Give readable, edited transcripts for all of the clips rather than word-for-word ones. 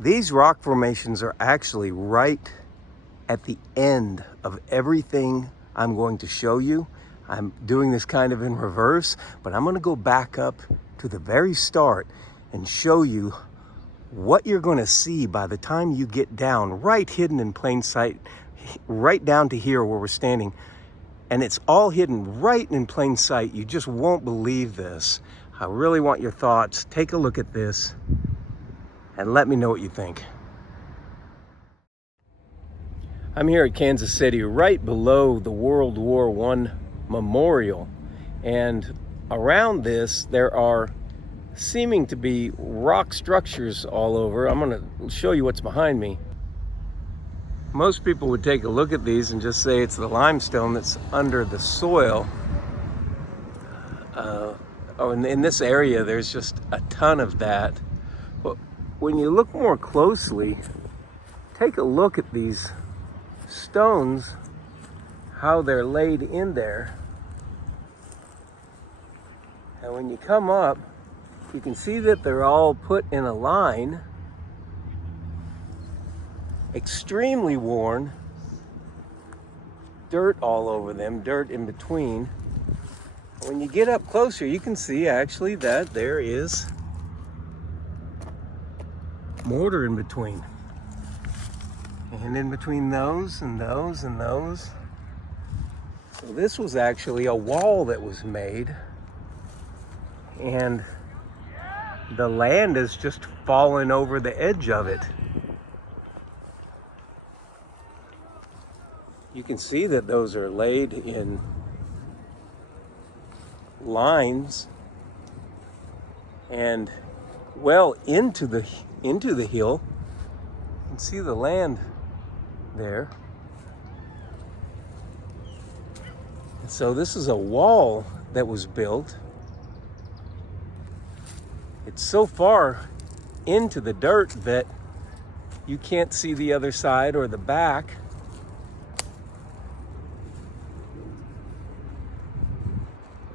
These rock formations are actually right at the end of everything I'm going to show you. I'm doing this kind of in reverse, but I'm going to go back up to the very start and show you what you're going to see by the time you get down, right hidden in plain sight, right down to here where we're standing. And it's all hidden right in plain sight. You just won't believe this. I really want your thoughts. Take a look at this and let me know what you think. I'm here at Kansas City, right below the World War I memorial. And around this, there are seeming to be rock structures all over. I'm going to show you what's behind me. Most people would take a look at these and just say it's the limestone that's under the soil. In this area, there's just a ton of that. But when you look more closely, take a look at these stones, how they're laid in there. And when you come up, you can see that they're all put in a line, extremely worn, dirt all over them, dirt in between. When you get up closer, you can see actually that there is mortar in between. And in between those and those and those. So this was actually a wall that was made, and the land is just fallen over the edge of it. You can see that those are laid in lines and well into the hill. You can see the land there. And so this is a wall that was built. It's so far into the dirt that you can't see the other side or the back.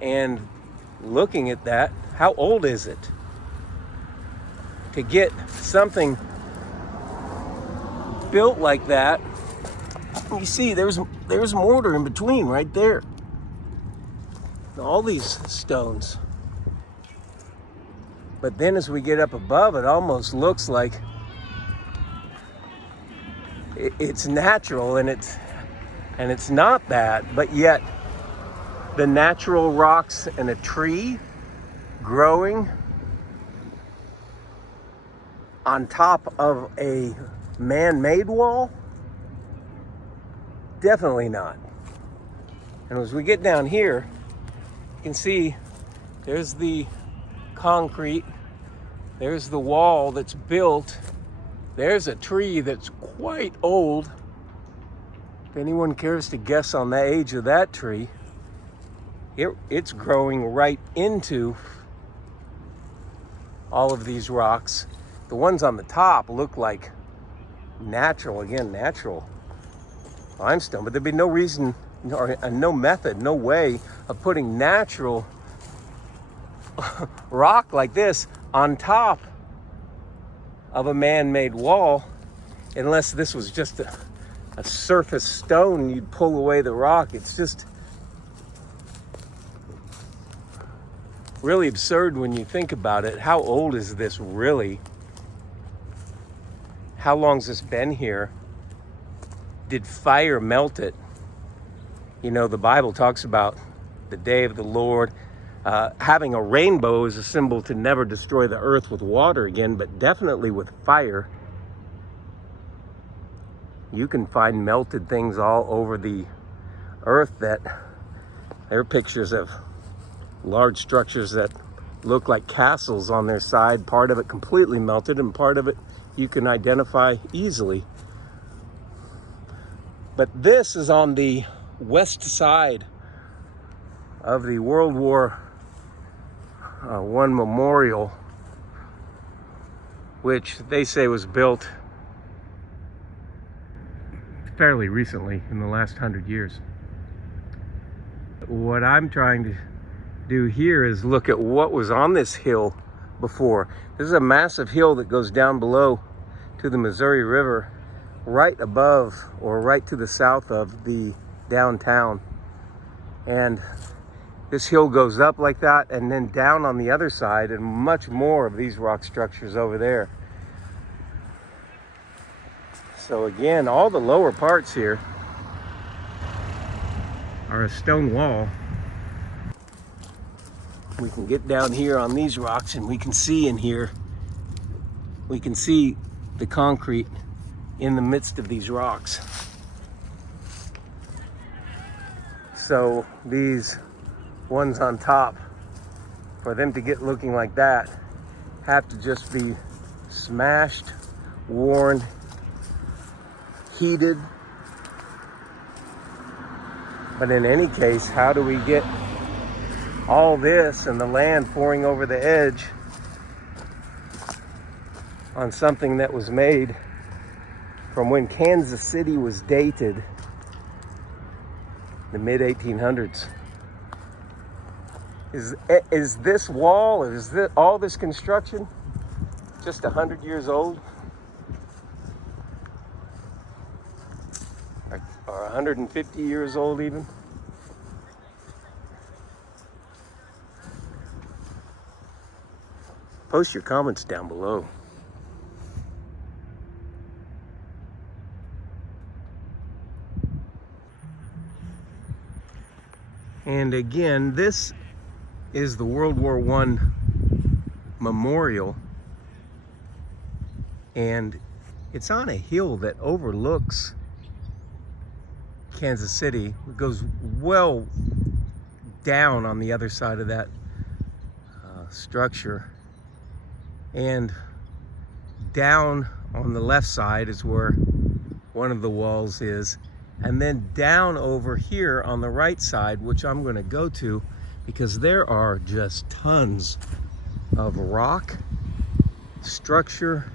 And looking at that, how old is it? To get something built like that, you see there's mortar in between right there. All these stones. But then as we get up above, it almost looks like it's natural, and it's not that, but yet the natural rocks and a tree growing on top of a man-made wall? Definitely not. And as we get down here, you can see there's the concrete, there's the wall that's built, there's a tree that's quite old. If anyone cares to guess on the age of that tree, it's growing right into all of these rocks. The ones on the top look like natural limestone, but there'd be no reason or no method, no way of putting natural rock like this on top of a man-made wall, unless this was just a surface stone. You'd pull away the rock. It's just really absurd when you think about it. How old is this really? How long's this been here? Did fire melt it? You know, the Bible talks about the day of the Lord. Having a rainbow is a symbol to never destroy the earth with water again, but definitely with fire. You can find melted things all over the earth. That there are pictures of large structures that look like castles on their side, part of it completely melted and part of it you can identify easily. But this is on the west side of the World War I memorial, which they say was built fairly recently, in the last 100 years. What I'm trying to do here is look at what was on this hill before. This is a massive hill that goes down below to the Missouri River right above or right to the south of the downtown. And this hill goes up like that and then down on the other side, and much more of these rock structures over there. So again, all the lower parts here are a stone wall. We can get down here on these rocks and we can see in here, we can see the concrete in the midst of these rocks. So these ones on top, for them to get looking like that, have to just be smashed, worn, heated. But in any case, how do we get all this and the land pouring over the edge on something that was made from when Kansas City was dated, the mid-1800s? Is this wall, is this, all this construction just 100 years old? Or 150 years old even? Post your comments down below. And again, this is the World War I memorial, and it's on a hill that overlooks Kansas City. It goes well down on the other side of that structure, and down on the left side is where one of the walls is, and then down over here on the right side, which I'm going to go to because there are just tons of rock structure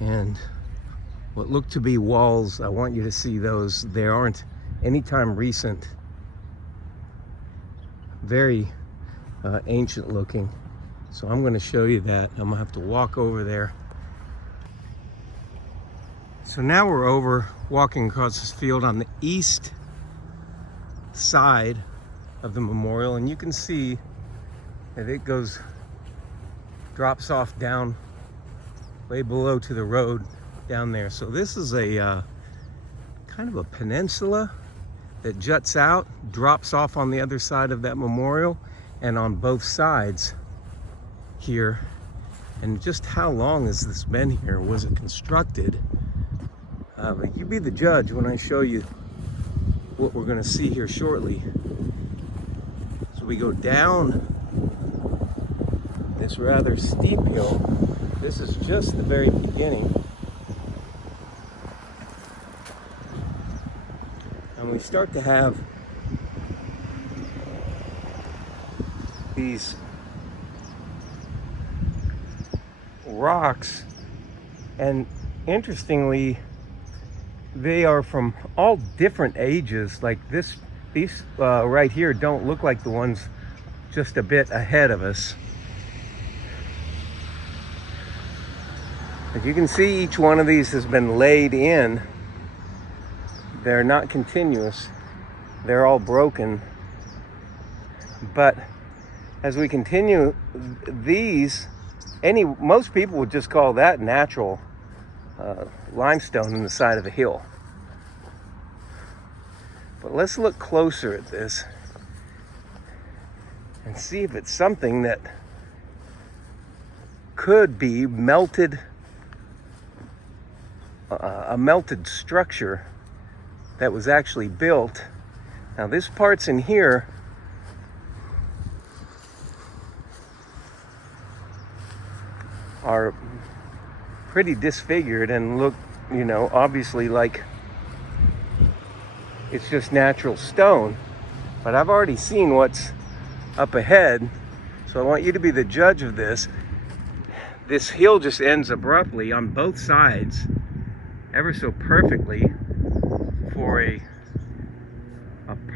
and what look to be walls. I want you to see those. They aren't anytime recent. Very ancient looking. So I'm going to show you that. I'm going to have to walk over there. So now we're over walking across this field on the east side of the memorial, and you can see that it drops off down way below to the road down there. So this is a kind of a peninsula that juts out, drops off on the other side of that memorial, and on both sides here. And just how long has this been here? Was it constructed? But you be the judge when I show you what we're going to see here shortly. So we go down this rather steep hill. This is just the very beginning. And we start to have these rocks, and interestingly, they are from all different ages. Like these right here don't look like the ones just a bit ahead of us. As you can see, each one of these has been laid in. They're not continuous. They're all broken. But as we continue, most people would just call that natural limestone in the side of a hill. But let's look closer at this and see if it's something that could be melted, a melted structure that was actually built. Now this part's in here are pretty disfigured and look, obviously like it's just natural stone. But I've already seen what's up ahead, so I want you to be the judge of this. This hill just ends abruptly on both sides, ever so perfectly, for a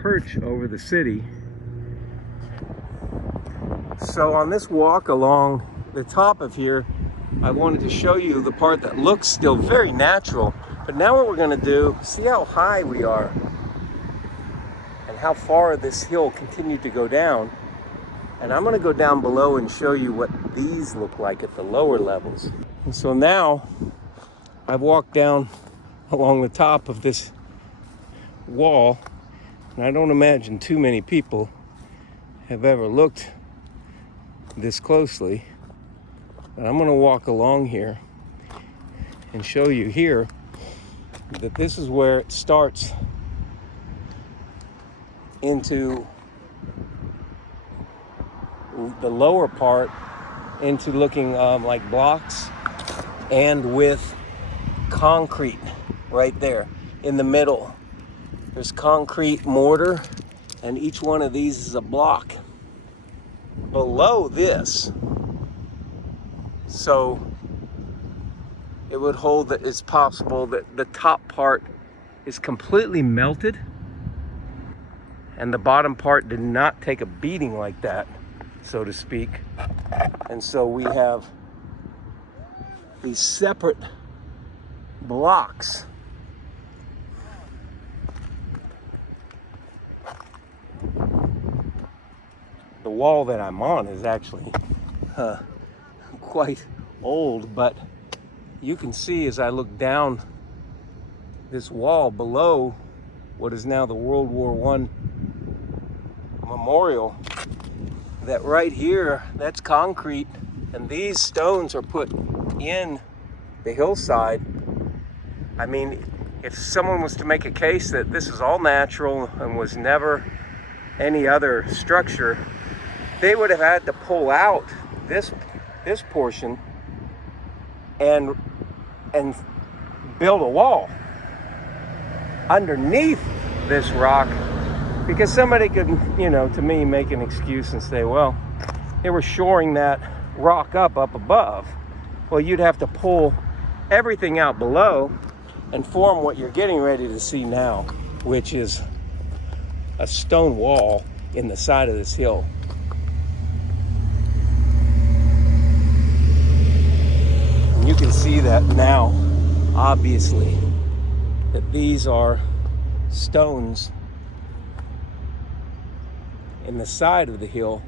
perch over the city. So on this walk along the top of here, I wanted to show you the part that looks still very natural. But now what we're going to do, see how high we are and how far this hill continued to go down. And I'm going to go down below and show you what these look like at the lower levels. And so now I've walked down along the top of this wall, and I don't imagine too many people have ever looked this closely. But I'm going to walk along here and show you here that this is where it starts into the lower part, into looking like blocks, and with concrete right there in the middle. There's concrete mortar, and each one of these is a block. Below this, so it would hold that it's possible that the top part is completely melted and the bottom part did not take a beating like that, so to speak. And so we have these separate blocks. The wall that I'm on is actually quite old, but you can see as I look down this wall below what is now the World War I memorial, that right here, that's concrete, and these stones are put in the hillside. I mean, if someone was to make a case that this is all natural and was never any other structure, they would have had to pull out this portion and build a wall underneath this rock, because somebody could, to me, make an excuse and say, well, they were shoring that rock up above. Well, you'd have to pull everything out below and form what you're getting ready to see now, which is a stone wall in the side of this hill. And you can see that now, obviously, that these are stones in the side of the hill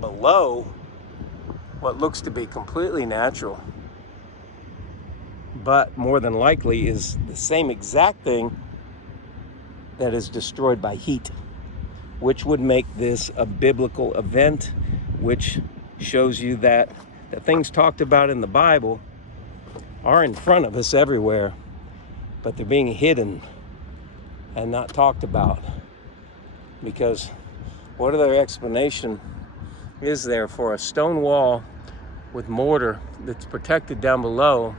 below what looks to be completely natural, but more than likely is the same exact thing that is destroyed by heat, which would make this a biblical event, which shows you that the things talked about in the Bible are in front of us everywhere, but they're being hidden and not talked about. Because what other explanation is there for a stone wall with mortar that's protected down below?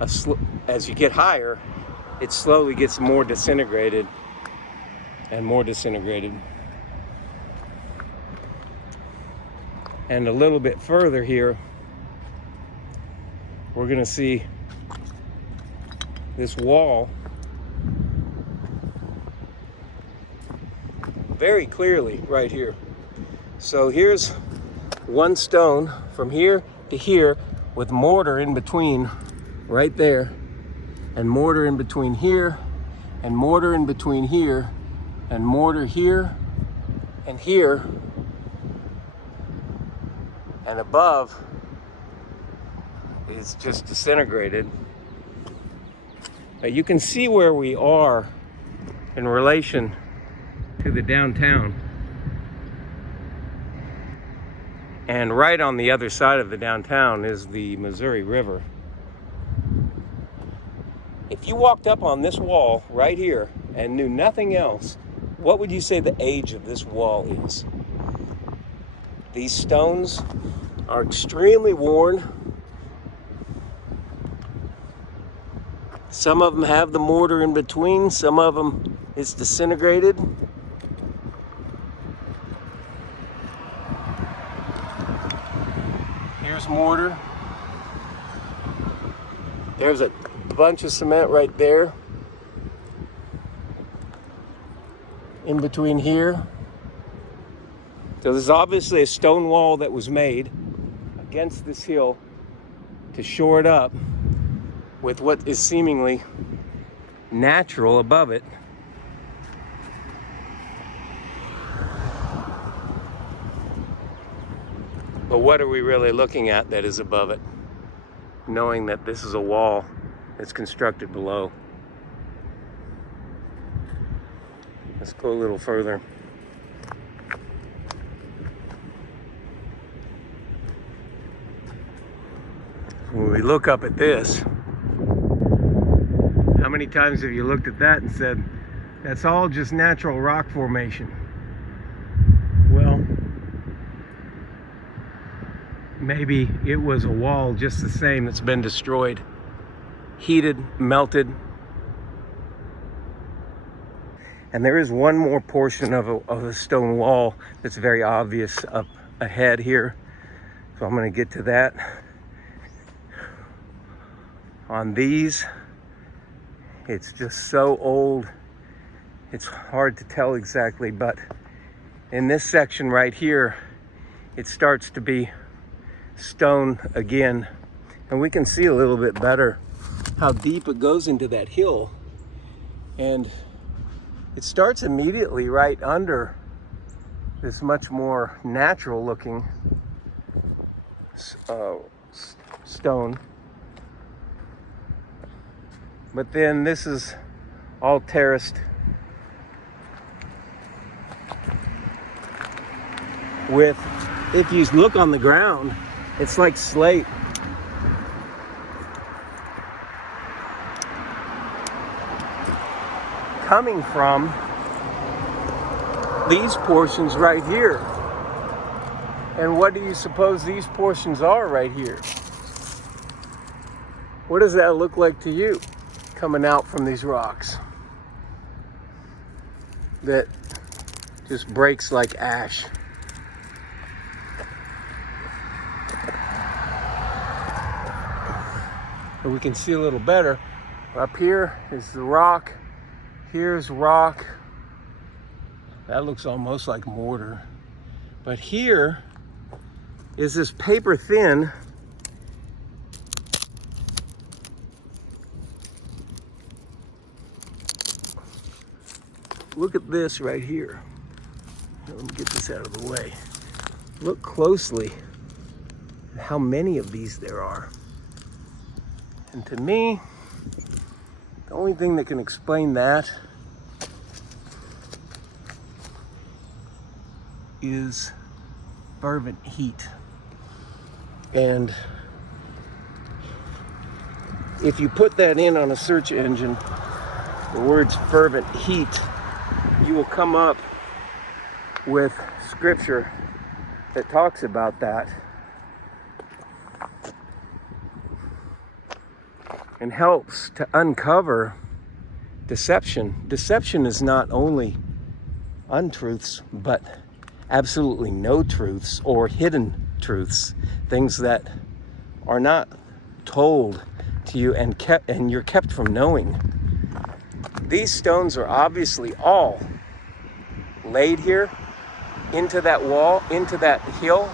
As you get higher, it slowly gets more disintegrated and more disintegrated. And a little bit further here, we're going to see this wall very clearly right here. So here's one stone from here to here with mortar in between right there, and mortar in between here, and mortar in between here, and mortar here and here, and above is just disintegrated. Now you can see where we are in relation to the downtown. And right on the other side of the downtown is the Missouri River. If you walked up on this wall right here and knew nothing else, what would you say the age of this wall is? These stones are extremely worn. Some of them have the mortar in between, some of them is disintegrated. Here's mortar. There's a bunch of cement right there. In between here So there's obviously a stone wall that was made against this hill to shore it up with what is seemingly natural above it. But what are we really looking at that is above it, knowing that this is a wall that's constructed below? Let's go a little further. When we look up at this, how many times have you looked at that and said, that's all just natural rock formation? Well, maybe it was a wall just the same that's been destroyed, heated, melted. And there is one more portion of a stone wall that's very obvious up ahead here. So I'm going to get to that. On these, it's just so old, it's hard to tell exactly, but in this section right here, it starts to be stone again. And we can see a little bit better how deep it goes into that hill. And it starts immediately right under this much more natural looking stone. But then this is all terraced with, if you look on the ground, it's like slate. Coming from these portions right here. And what do you suppose these portions are right here? What does that look like to you? Coming out from these rocks that just breaks like ash. And we can see a little better. Up here is the rock. Here's rock. That looks almost like mortar. But here is this paper thin look at this right here. Let me get this out of the way. Look closely at how many of these there are. And to me, the only thing that can explain that is fervent heat. And if you put that in on a search engine, the words fervent heat, you will come up with scripture that talks about that and helps to uncover deception. Deception is not only untruths, but absolutely no truths or hidden truths, things that are not told to you and you're kept from knowing. These stones are obviously all laid here into that wall, into that hill.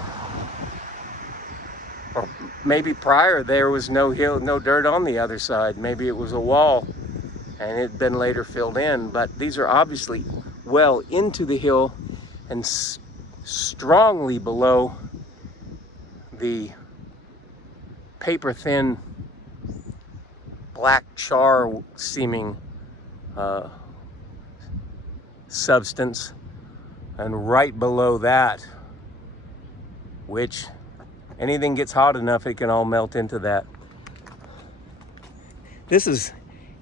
Or maybe prior there was no hill, no dirt on the other side. Maybe it was a wall and it had been later filled in. But these are obviously well into the hill and strongly below the paper thin black char seeming substance, and right below that, which anything gets hot enough, it can all melt into that. This is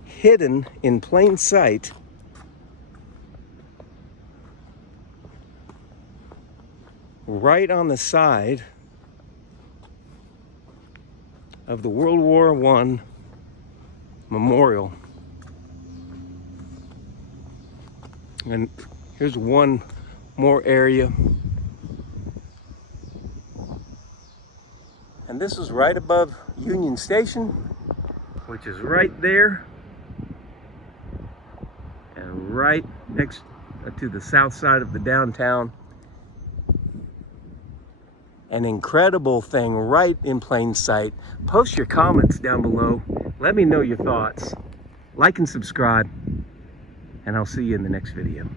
hidden in plain sight right on the side of the World War I memorial. And here's one more area. And this is right above Union Station, which is right there and right next to the south side of the downtown. an incredible thing right in plain sight. Post your comments down below. Let me know your thoughts. Like and subscribe, and I'll see you in the next video.